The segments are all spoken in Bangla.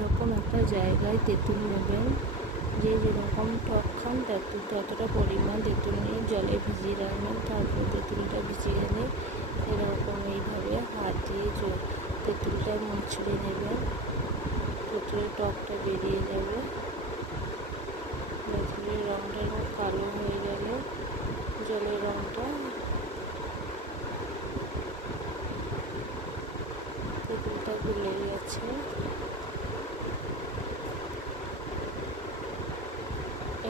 এরকম একটা জায়গায় তেঁতুল নেবেন, যে যেরকম টক খান ততটা পরিমাণ তেঁতুল নিয়ে জলে ভিজিয়ে রাখবেন। তারপর তেঁতুলটা ভিজে গেলে এরকম এইভাবে হাত দিয়ে তেঁতুলটা মুছড়ে নেবেন। তেঁতুলের টকটা বেরিয়ে যাবে। তেঁতুলের রঙটা এরকম কালো হয়ে গেলে জলের রঙটা তেঁতুলটা গুলে গেছে।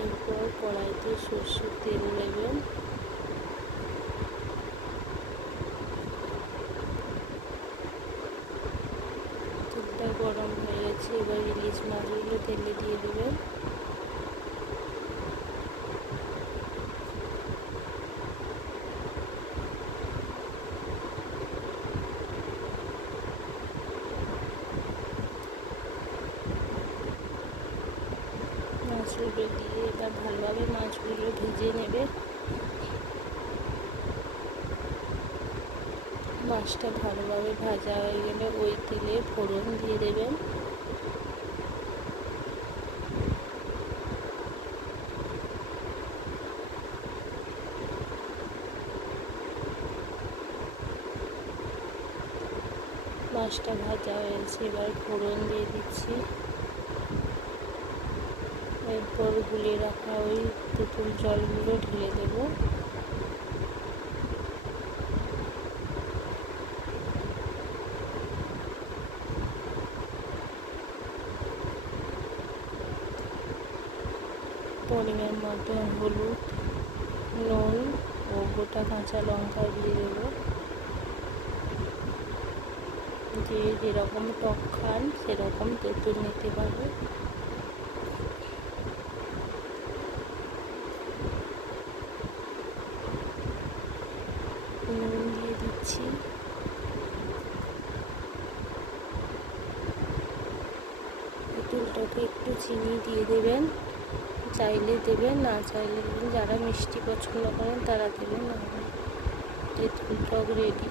এরপর কড়াইতে সরষের তেল নেবেন। তেলটা গরম হয়ে গেছে, এবার ইলিশ মাছগুলো তেলে দিয়ে দেবেন। মাছগুলো দিয়ে এবার ভালোভাবে মাছগুলো ভেজে নেবে। মাছটা ভালোভাবে ভাজা হয়ে গেলে ওই তেলে ফোড়ন দিয়ে দেবেন। মাছটা ভাজা হয়েছে, এবার ফোড়ন দিয়ে দিচ্ছি। এরপর গুলে রাখা ওই তেঁতুল জলগুলো ঢেলে দেব। পরিমাণ মতো হলুদ, নুন ও গোটা কাঁচা লঙ্কা দিয়ে দেবো। যে যেরকম টক খান সেরকম তেঁতুল নিতে পারবে। নুন দিয়ে দিচ্ছি। তেঁতুলটাকে একটু চিনি দিয়ে দেবেন, চাইলে দেবেন, না চাইলে দেবেন। যারা মিষ্টি পছন্দ করেন তারা দেবেন। তেঁতুল টক রেডি।